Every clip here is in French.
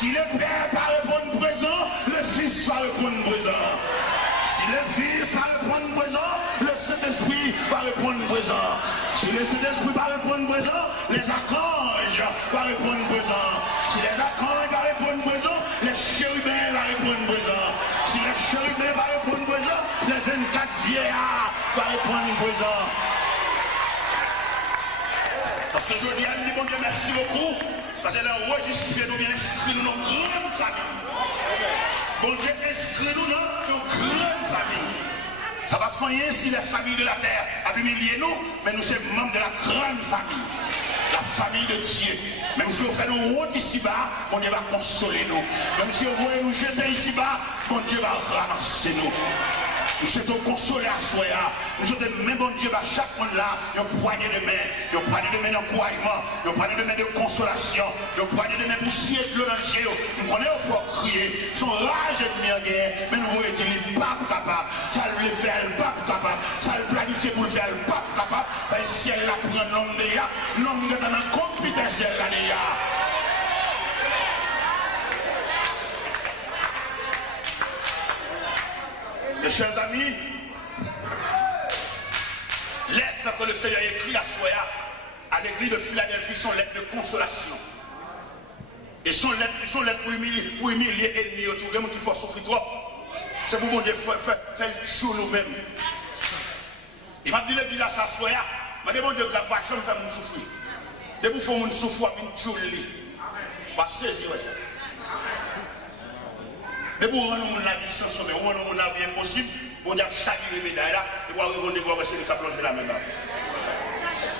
Si le Père va répondre présent, le Fils va répondre présent. Si le Fils va répondre présent, le Saint-Esprit va répondre présent. Si le Saint-Esprit va répondre présent, les archanges vont répondre présent. Si les archanges vont répondre présent, les chérubins vont répondre présent. Si les chérubins vont répondre présent, les 24 vieillards vont répondre présent. Parce que je dis à nous, bon Dieu, merci beaucoup. Parce qu'elle a enregistré nous, bien inscrit nous dans une grande famille. Bon Dieu, inscrit-nous dans une grande famille. Ça va faire si les familles de la terre a humilié nous, mais nous sommes membres de la grande famille. La famille de Dieu. Même si on fait nos routes ici-bas, bon Dieu va consoler nous. Même si on voit nous jeter ici-bas, bon Dieu va ramasser nous. Nous sommes consolés à soi. Nous sommes même bon Dieu, à chaque monde là, il y a une poignée de main d'encouragement, il y a une poignée de main de consolation, il y a une poignée de main pour scier de l'oranger. Nous connaissons il faut crier. Son rage est de en guerre, mais nous voyons qu'il n'est pas capable. Ça le fait, il n'est pas capable. Ça le planifie pour le faire, il n'est pas capable. Ben, si elle a pris un homme déjà, l'homme est dans la compétence là déjà. Mes chers amis, lettre que le Seigneur écrit à Soya, à l'église de Philadelphie, sont lettres de consolation. Et sont lettres pour humilier ennemis autour de nous qui faut souffrir trop. C'est pour mon Dieu, faire le jour nous-mêmes. Il m'a dit l'église à sa Soya, m'a dit mon Dieu, vous n'avez pas jamais fait mon souffrir. Dès que vous faites mon souffrir, vous jour li. Pas saisir ça. De pour rendre la vie sans sommet, rendre la vie impossible, on a chaviré les médailles là, et pour arriver au niveau de la plonger la main là.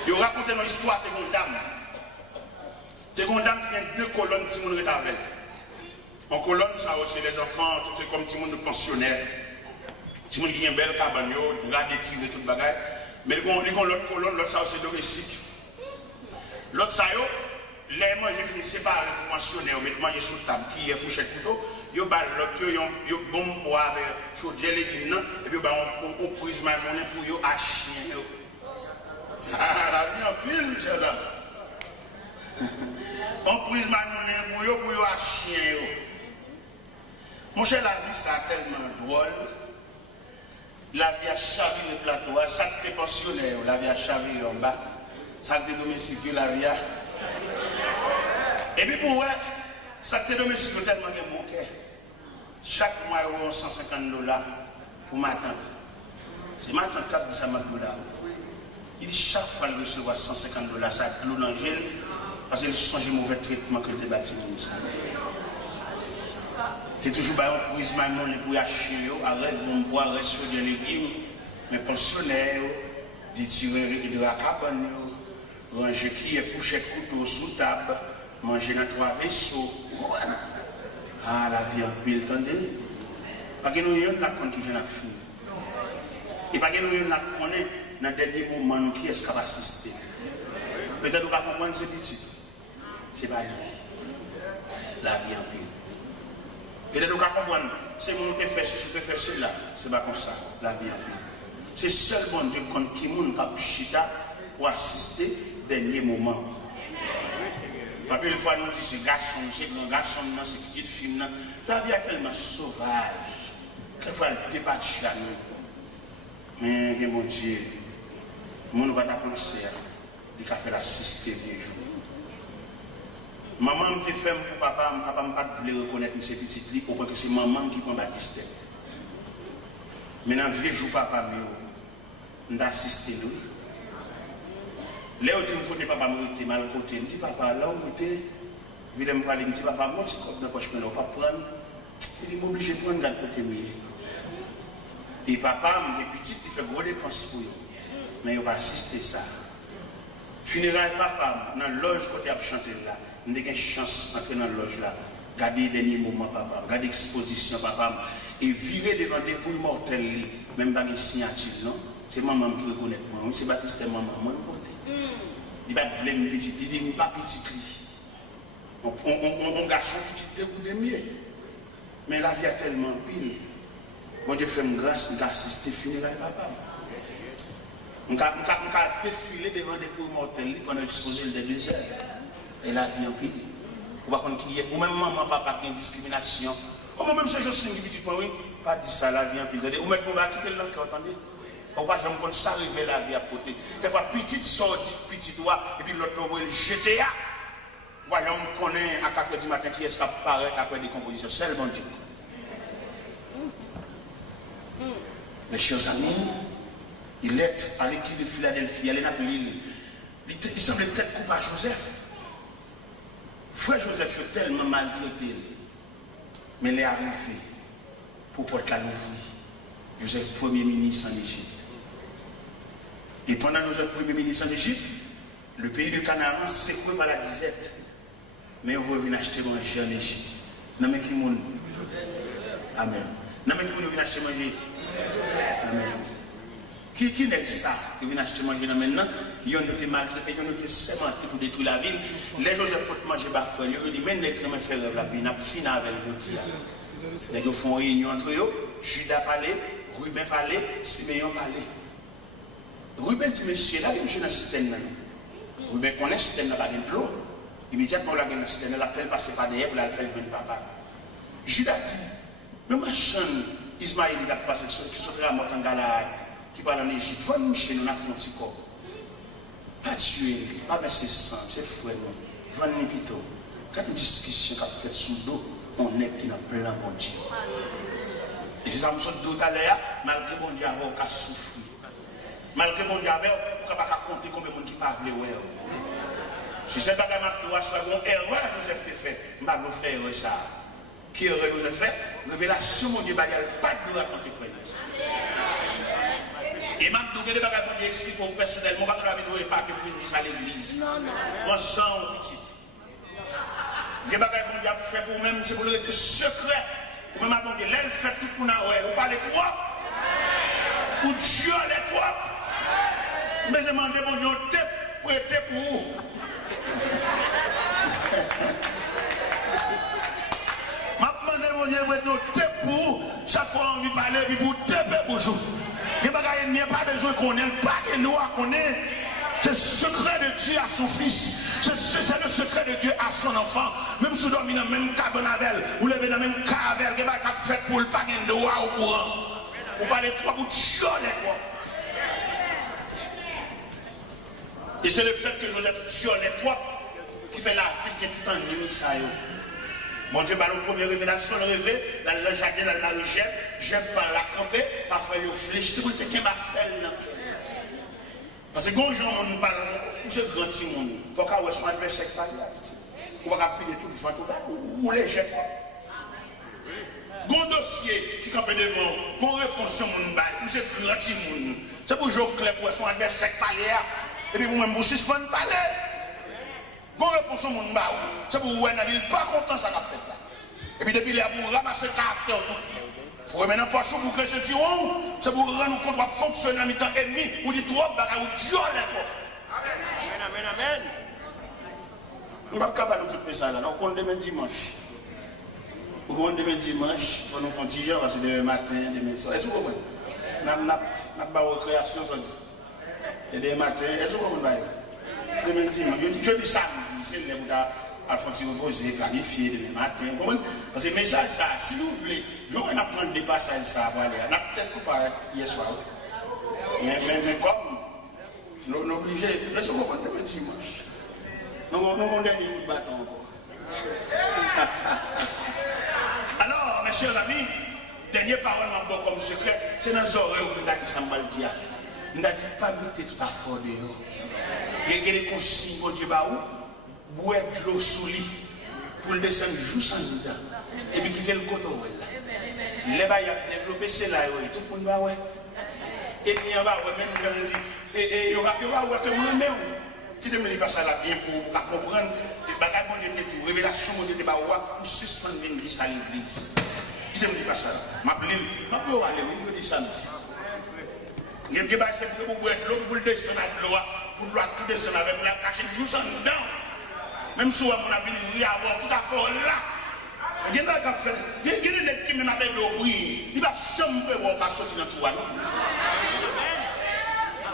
Ils ont raconté une histoire de une dame. De une dame qui a deux colonnes qui sont avec. En colonne, ça c'est les enfants, tout comme tout le monde pensionnaire. Tout le monde qui a une belle cabane, de la détire et tout le bagage. Mais ils ont l'autre colonne, l'autre ça c'est domestique. L'autre ça, les manger finissent séparés pour pensionnaire, ils mettent manger sur la table, qui est fourchette plutôt. Yo bal l'autre yo bon bois avec chaudière légumes et puis on prise ma monnaie pour yo à chien yo. Ah la vie en pile chers amis. On prise ma monnaie pour yo à chien yo. Mon cher, la vie ça tellement drôle. La vie a chaviré le plateau, ça te pensionnaire, la vie a chaviré en bas, ça te domestique la vie a. Et puis pour ouais, ça te domestique tellement de bon cœur. Chaque mois, il y a 150 $ pour ma tante. C'est ma tante qui a dit ça, il dit chaque fois qu'il recevoir 150 $, ça a de l'eau dans le gel, parce qu'il change le mauvais traitement que le bâtiment. C'est toujours un prise maintenant pour acheter, arrête mon bois, reste sur des légumes, mais pensionnaires, des tireurs de la cabane, ranger qui est fourchette couteau sous table, manger dans 3 vaisseaux. Voilà. Ah, la vie en pile, attendez. Parce que nous avons la compte qui vient à finir. Et parce que nous avons la connaître dans le dernier moment qui est-ce qui va assister. Peut-être qu'on va comprendre c'est petit. C'est pas lui. La vie en pile. Peut-être qu'on va comprendre c'est mon qui fait ceci, qui fait cela. C'est pas comme ça. La vie en pile. C'est seulement Dieu qui nous a chita pour assister au dernier moment. Parce que une fois nous disons c'est garçon, c'est grand garçon, c'est petite fille, la vie est tellement sauvage. Quelquefois elle débat à nous. Mais mon Dieu, nous ne va pas penser il a fait l'assister des jours. Maman me fait pour papa ne pas voulait reconnaître ces petites filles au point que c'est maman qui prend Baptiste. Maintenant, vieux jour papa, nous assisté nous. Là où tu me côté papa me était mal côté, me dit papa là où était, il me parler, me dit papa moi tu comptes dans poche mais on pas prendre. Il est obligé de prendre dans côté moi. Et papa me dit petit, il fait gros dépenses pour eux. Mais il va assister ça. Funérailles papa dans loge côté à chanter là, on a une chance d'entrer dans la loge là. Garder les derniers moments papa, garder l'exposition papa et virer devant des poules mortelles, même pas de signature non. C'est maman qui reconnaît moi, c'est Baptiste maman moi côté. Il va vouloir me petit, il dit pas petit cri. On garçon petit dégoût de mieux. Mais la vie a tellement pile. Bon Dieu fait une grâce d'assister funérailles papa. On a défilé devant des poules mortelles pendant exposé le 2 heures. Et la vie en pile. va connaître qui est, ou même maman, papa, qui a une discrimination. Ou même ce jour, c'est une petite point, oui, pas dit ça la vie en pile. Ou même pour quitter le cœur, attendez. On va jamais comme ça arriver la vie à côté. Des fois, petite sortie, petite oie, et puis l'autre va le jeter. Voyons, on connaît à 4h du matin qui est-ce qui apparaît après des compositions. C'est le bon Dieu. Mes chers amis, il est à l'équipe de Philadelphie, elle est dans l'île. Il semblait peut-être coupable à Joseph. Frère Joseph est tellement maltraité. Mais il est arrivé pour porter la nouvelle. Joseph, premier ministre en Égypte. Et pendant Joseph, premier ministre en Égypte, le pays de Canaan s'est secoué par la disette. Mais on va venir acheter manger en Égypte. Non mais qui monde? Amen. Non mais qui monde vient acheter manger? Amen. Qui n'est ça? Qui vient acheter manger maintenant? Ils ont été maltraités, ils ont été sémentés pour détruire la ville. Les gens qui manger parfois, ils ont dit, mais les chrétiens font rêve la ville, ils ont fini avec le jour. Ils font réunion entre eux, Judas parlait, Ruben parlait, Siméon parlait. Ruben dit, monsieur, là, il est dans la citerne. Ruben connaît la citerne, il n'a pas de l'eau. Immédiatement, la citerne, il a fait passer par derrière, il a fait le papa. Judas dit, le machin, Ismaël, il a passé sur la mort en Galade, qui parle en Égypte, il faut nous chez nous, on a fait un petit corps. Pas tuer, pas verser sang, c'est frère. Venez plutôt. Quand une discussion qui a fait sous l'eau, on est qui n'a plein bon Dieu. Et c'est ça, je me suis dit tout à l'heure, malgré bon Dieu, on a souffert. Malgré bon Dieu, on ne peut pas compter combien de monde qui parle. Si c'est pas que je soit une erreur que Joseph a fait, je ne vais pas faire erreur ça. Qui erreur que Joseph fait? Révélation, mon Dieu, il n'y a pas de raconter frère. Et même si vous avez expliqué personnellement, je ne vais pas que vous dites à l'église. On sent un petit. Les bagages qu'on a fait pour vous-même, c'est pour le rester secret. Vous même attendez, l'aile fait tout pour nous. Vous parlez trop. Ou Dieu les trop. Mais je demande mon Dieu, pour être pour vous. Je demande mon Dieu, pour être pour vous. Chaque fois on veut parler, puis pour taper pour vous. Les bagages, il n'y a pas besoin qu'on ait, pas que nous qu'on ait. C'est le secret de Dieu à son fils. C'est le secret de Dieu à son enfant. Même si vous dormez dans le même cabernavel, vous levez dans le même cabernavel, vous n'avez pas fait pour le pas de droit au courant. Vous parlez trois pour Dieu les trois. Et c'est le fait que Joseph tue les trois qui fait la vie qui est tout en nuit. Mon Dieu, la première révélation, le réveil, dans le jardin, dans la richesse, j'aime pas la camper, parfois il fléchit, c'est pour que ma felle. Parce que quand on nous parle, c'est grand monde. Il faut qu'on soit adversaire par là. On va finir tout le vent, ou les jets. Bon dossier qui campe devant, bon réponse au monde, c'est grand monde. C'est pour jouer clair pour son adversaire par là. Et puis vous-même, vous suspendez par là. Bon réponse au monde, c'est pour vous, il n'est pas content ça qu'a fait là. Et puis depuis là, vous ramassez le caractère. Vous remettez dans poche pour que ce tiron, c'est pour rendre compte de fonctionner en mi-temps ennemi, ou dit trop, ou Dieu les trop. Amen, amen, amen. On ne va pas capable de tout ça là, on compte demain dimanche. On compte demain dimanche, on nous fait un petit jour, parce que demain matin, demain soir. Est-ce que vous comprenez? On a pas de recréation, ça dit. Et demain matin, est-ce que vous comprenez? Demain dimanche, je dis samedi, c'est le temps. Alphonse reposer, planifier demain matin. Parce que message ça, si vous voulez, nous on a prendre des passages ça pour aller. On a peut-être tout pareil hier soir. Mais comme nous sommes obligés, laissez-nous comprendre demain dimanche. Nous avons un dernier coup de bâton encore. Alors, mes chers amis, dernière parole comme secret, c'est dans les oreilles où nous avons dit ça mal dit. Nous avons dit pas mettre tout à fond dehors. Il y a des consignes pour Dieu où boire de l'eau sous lit pour le descendre juste en dedans et puis quitter le côté là. Les bails a développé c'est là tout le monde va ouais. Et puis on va même quand dit et il y aura ouais que moi même qui te me dit pas ça là bien pour comprendre les bagages bon Dieu tout révélation bon Dieu te ba pour suspendre l'église à l'église. Qui te me dit pas ça là. M'appeler aller on dit samedi. Il y a c'est pour boire de l'eau pour le descendre de l'eau pour tout descendre avec la cacher juste en dedans. Même si on a vu avoir tout à fait là, il y a des gens qui me appellent au bruit, il va jamais voir sortir dans tout.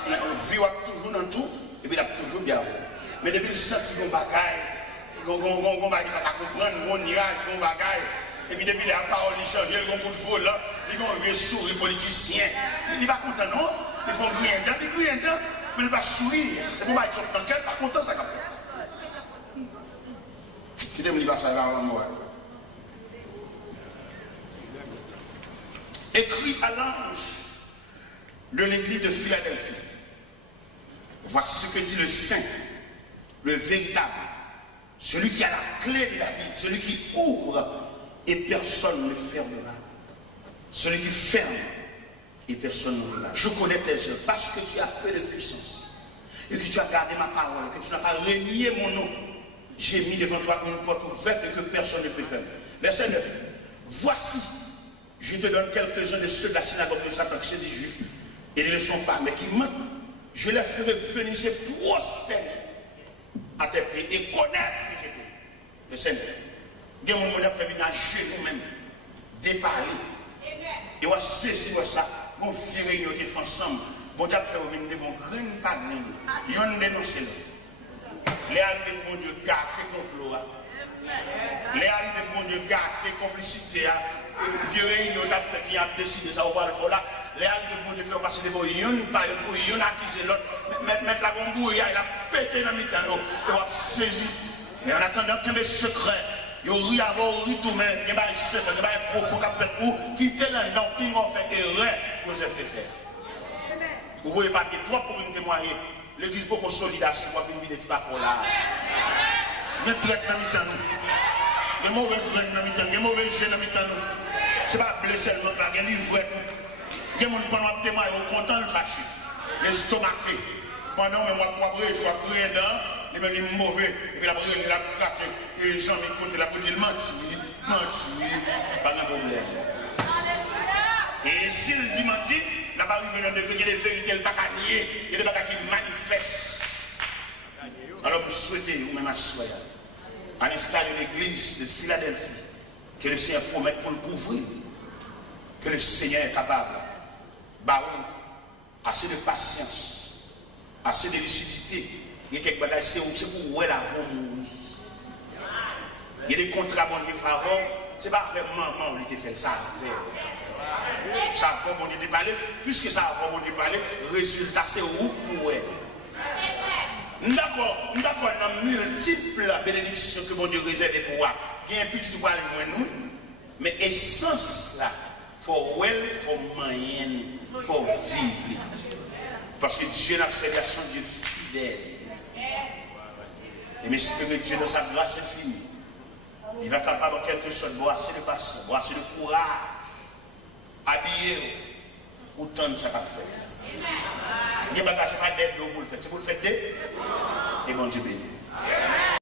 On vit toujours dans tout, et puis il a toujours bien. Mais depuis le senti qu'on bagaille, on va comprendre, on ira, on va gagner. Et puis depuis la parole, il change, il y a un coup de foule, il y a un vieux sourire politicien. Il n'est pas content, non? Ils font rien dedans, mais il va sourire. Et pour moi, ils sont dans quel pas content, ça capte. Qui te me dit pas ça, il va avoir moi. Écrit à l'ange de l'église de Philadelphie. Voici ce que dit le saint, le véritable, celui qui a la clé de la vie, celui qui ouvre et personne ne fermera. Celui qui ferme et personne n'ouvrira. Je connais tes œuvres parce que tu as peu de puissance et que tu as gardé ma parole, que tu n'as pas renié mon nom. J'ai mis devant toi une porte ouverte et que personne ne peut fermer. Verset 9. Voici, je te donne quelques-uns de ceux de la synagogue de Satan, qui sont des juifs, et ils ne le sont pas, mais qui mentent. Je les ferai venir se prosterner à tes pieds et connaître que j'étais. Verset 9. Il y a un moment où on a fait venir à genoux même, déparler. Et on a saisi ça, on fait réunion ensemble. On a fait venir devant grain par grain. Et on dénonce l'autre. Les arrivées de mon Dieu gâté complot. Les arrivées de mon Dieu gâté complicité. Vieux réunion qui a décidé ça au bas de fond là. Les arrivées de mon Dieu fait passer devant yon par yon accuser l'autre. Mettre la gombouille, il a pété dans le temps. Et on a saisi. Et en attendant qu'il y ait des secrets. Yo ri avant, ri tout, mais il y a des secrets, il y a des profond qui était dans le nom, qui ont fait erreur pour se faire. Vous voyez pas que toi pour une témoigner, l'église beaucoup solide, c'est moi qui me dis que tu vas faire là. Il y a des traites dans le temps, il y a des mauvais graines dans le temps, il y a des mauvais jeunes dans le temps. Ce n'est pas blessé le monde là, il y a des livres. Il y a des gens qui ont témoigné, ils sont contents de fâcher. Les stomaqués. Pendant que moi, je vois rien dedans. Il m'a dit mauvais, et puis la brûle, il a craqué, et les gens m'écoutent, la brûle, il mentit, pas de problème. Et s'il dit mentir, il n'a pas eu de il y a des vérités, il n'y a pas qu'à nier, il y a des bagages qui manifestent. Alors vous souhaitez, vous-même assoyer, à installer l'église de Philadelphie, que le Seigneur promette pour le couvrir, que le Seigneur est capable, assez de patience, assez de lucidité. Il y a quelques bagages, c'est pour où elle a mourir. Il y a des contrats bon Dieu favor, c'est pas vraiment lui qui fait ça. Ça va bon Dieu parler, puisque ça va bon Dieu parler, résultat c'est où pour elle. D'accord, dans multiples bénédictions que bon Dieu réserve pour moi. Il y a un petit poil loin nous, mais essence là, for well, for moyen, for vivre. Parce que Dieu n'a servi à son Dieu fidèle. Et mais si Dieu dans sa grâce est fini, il va capable en quelque sorte de boire assez de patience, boire assez de courage, habiller autant de ça qu'a fait. Il n'y a pas de pas d'aide pour le faire, c'est pour le faire d'aide. Et bon Dieu béni.